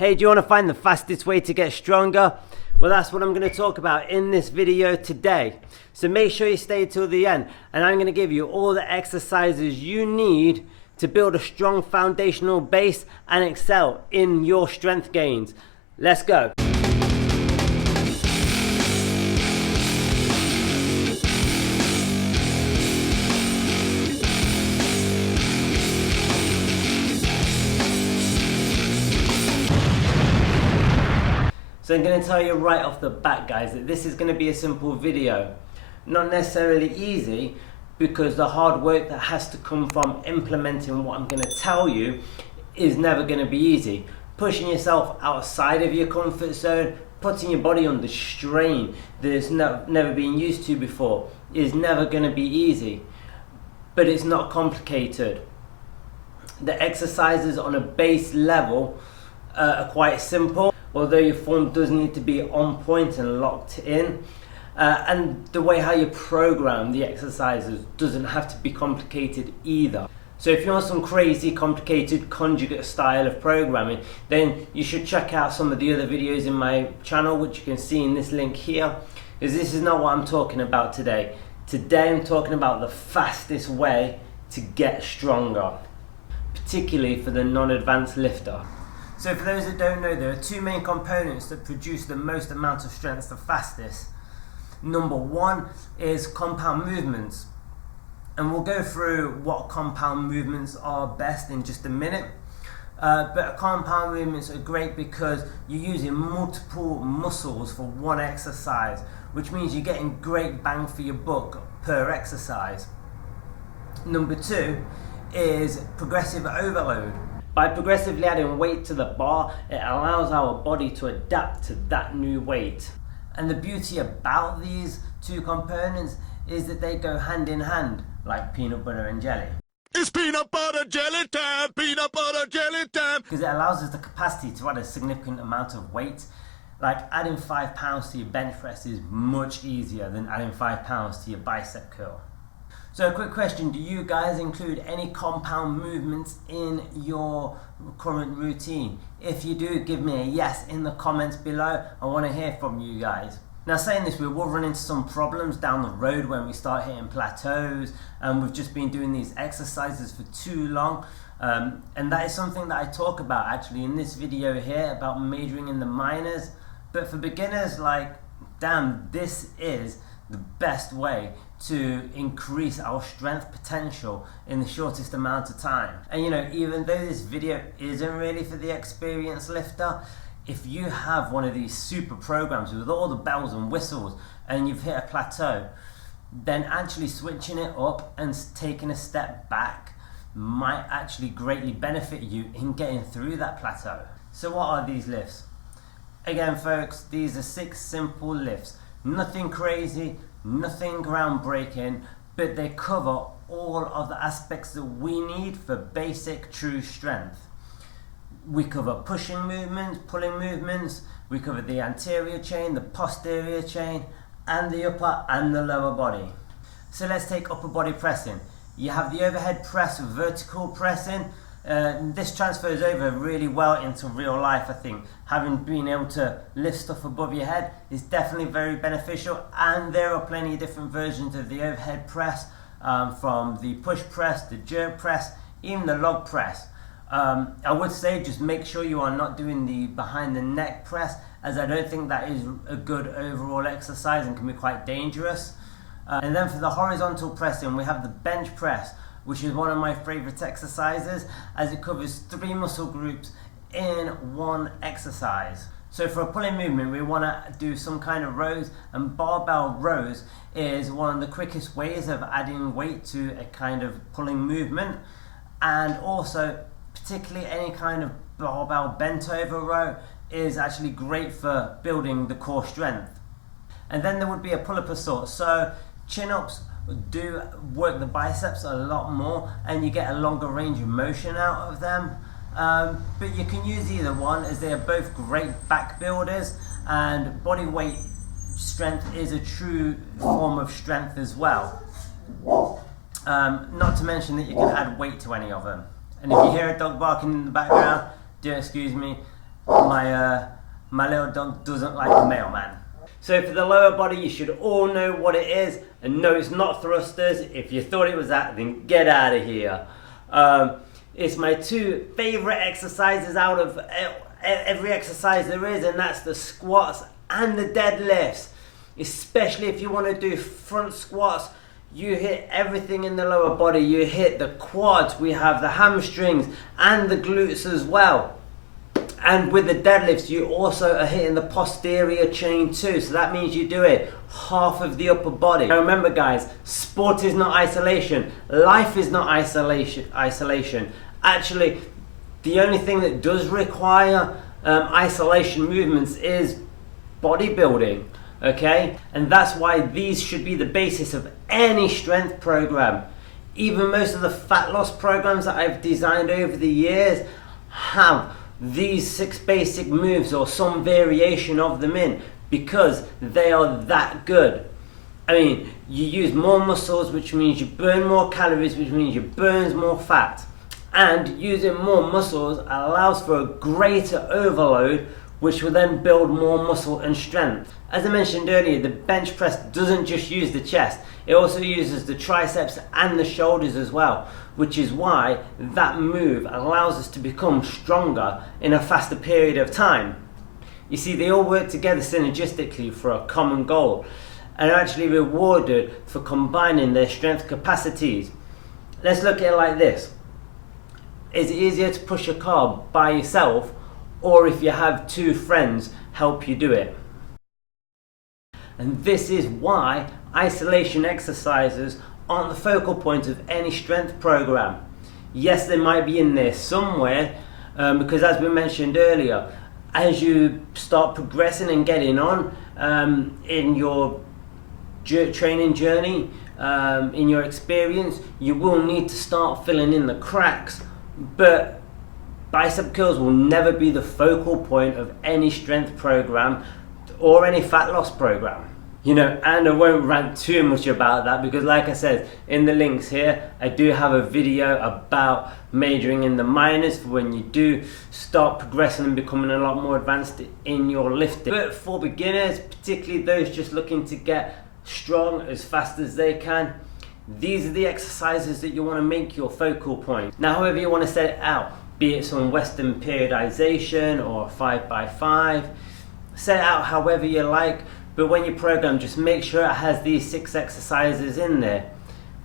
Hey, do you want to find the fastest way to get stronger? Well, that's what I'm going to talk about in this video today. So make sure you stay till the end, and I'm going to give you all the exercises you need to build a strong foundational base and excel in your strength gains. Let's go. So I'm going to tell you right off the bat, guys, that this is going to be a simple video. Not necessarily easy, because the hard work that has to come from implementing what I'm going to tell you is never going to be easy. Pushing yourself outside of your comfort zone, putting your body under strain that it's never been used to before is never going to be easy. But it's not complicated. The exercises on a base level are quite simple, although your form does need to be on point and locked in. And the way how you program the exercises doesn't have to be complicated either. So if you want some crazy complicated conjugate style of programming, then you should check out some of the other videos in my channel, which you can see in this link here, because this is not what I'm talking about today. Today I'm talking about the fastest way to get stronger, particularly for the non-advanced lifter. So for those that don't know, there are two main components that produce the most amount of strength the fastest. Number one is compound movements. And we'll go through what compound movements are best in just a minute. But compound movements are great because you're using multiple muscles for one exercise, which means you're getting great bang for your buck per exercise. Number two is progressive overload. By progressively adding weight to the bar, it allows our body to adapt to that new weight. And the beauty about these two components is that they go hand in hand, like peanut butter and jelly. It's peanut butter jelly time, peanut butter jelly time. Because it allows us the capacity to add a significant amount of weight. Like adding 5 pounds to your bench press is much easier than adding 5 pounds to your bicep curl. So a quick question, do you guys include any compound movements in your current routine? If you do, give me a yes in the comments below. I want to hear from you guys. Now saying this, we will run into some problems down the road when we start hitting plateaus, and we've just been doing these exercises for too long. And that is something that I talk about actually in this video here, about majoring in the minors. But for beginners, like, damn, this is the best way to increase our strength potential in the shortest amount of time. And you know, even though this video isn't really for the experienced lifter, if you have one of these super programs with all the bells and whistles and you've hit a plateau, then actually switching it up and taking a step back might actually greatly benefit you in getting through that plateau. So what are these lifts? Again folks, these are 6 simple lifts. Nothing crazy, nothing groundbreaking, but they cover all of the aspects that we need for basic true strength. We cover pushing movements, pulling movements, we cover the anterior chain, the posterior chain, and the upper and the lower body. So let's take upper body pressing. You have the overhead press, vertical pressing. This transfers over really well into real life, I think. Having been able to lift stuff above your head is definitely very beneficial, and there are plenty of different versions of the overhead press, from the push press, the jerk press, even the log press. I would say just make sure you are not doing the behind the neck press, as I don't think that is a good overall exercise and can be quite dangerous. And then for the horizontal pressing, we have the bench press, which is one of my favorite exercises, as it covers 3 muscle groups in one exercise. So for a pulling movement, we want to do some kind of rows, and barbell rows is one of the quickest ways of adding weight to a kind of pulling movement. And also, particularly any kind of barbell bent over row is actually great for building the core strength. And then there would be a pull-up of sorts. So chin-ups do work the biceps a lot more, and you get a longer range of motion out of them. But you can use either one, as they are both great back builders, and body weight strength is a true form of strength as well. Not to mention that you can add weight to any of them. And if you hear a dog barking in the background, do excuse me. My little dog doesn't like the mailman. So for the lower body, you should all know what it is, and no, it's not thrusters. If you thought it was that, then get out of here. It's my two favorite exercises out of every exercise there is, and that's the squats and the deadlifts. Especially if you want to do front squats, you hit everything in the lower body. You hit the quads, we have the hamstrings and the glutes as well. And with the deadlifts, you also are hitting the posterior chain too. So that means you do it half of the upper body. Now remember guys, sport is not isolation. Life is not isolation. Actually, the only thing that does require isolation movements is bodybuilding. Okay? And that's why these should be the basis of any strength program. Even most of the fat loss programs that I've designed over the years have these 6 basic moves or some variation of them in, because they are that good. I mean, you use more muscles, which means you burn more calories, which means you burn more fat. And using more muscles allows for a greater overload, which will then build more muscle and strength. As I mentioned earlier, the bench press doesn't just use the chest, it also uses the triceps and the shoulders as well, which is why that move allows us to become stronger in a faster period of time. You see, they all work together synergistically for a common goal and are actually rewarded for combining their strength capacities. Let's look at it like this. Is it easier to push a car by yourself, or if you have 2 friends help you do it? And this is why isolation exercises aren't the focal point of any strength program. Yes, they might be in there somewhere, because as we mentioned earlier, as you start progressing and getting on in your training journey, in your experience, you will need to start filling in the cracks. But bicep curls will never be the focal point of any strength program or any fat loss program. You know, and I won't rant too much about that, because like I said, in the links here, I do have a video about majoring in the minors for when you do start progressing and becoming a lot more advanced in your lifting. But for beginners, particularly those just looking to get strong as fast as they can, these are the exercises that you want to make your focal point. Now, however you want to set it out, be it some Western periodization or 5x5, set it out however you like. But when you program, just make sure it has these 6 exercises in there.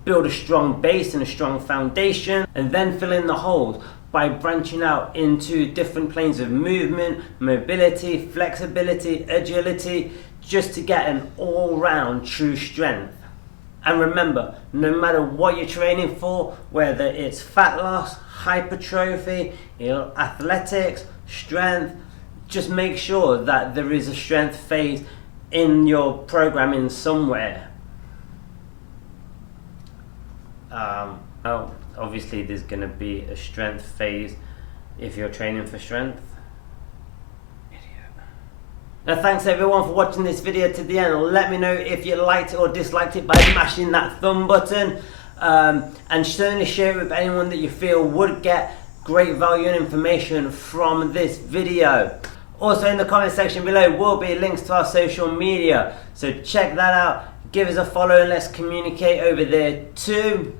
Build a strong base and a strong foundation, and then fill in the holes by branching out into different planes of movement, mobility, flexibility, agility, just to get an all-round true strength. And remember, no matter what you're training for, whether it's fat loss, hypertrophy, athletics, strength, just make sure that there is a strength phase in your programming somewhere. Obviously there's going to be a strength phase if you're training for strength. Now thanks everyone for watching this video to the end. Let me know if you liked it or disliked it by mashing that thumb button, and certainly share it with anyone that you feel would get great value and information from this video. Also in the comment section below will be links to our social media, so check that out, give us a follow and let's communicate over there too.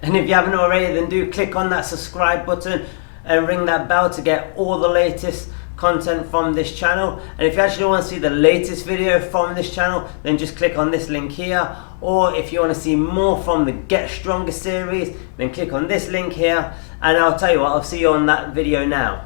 And if you haven't already, then do click on that subscribe button and ring that bell to get all the latest content from this channel. And if you actually want to see the latest video from this channel, then just click on this link here. Or if you want to see more from the Get Stronger series, then click on this link here. And I'll tell you what, I'll see you on that video now.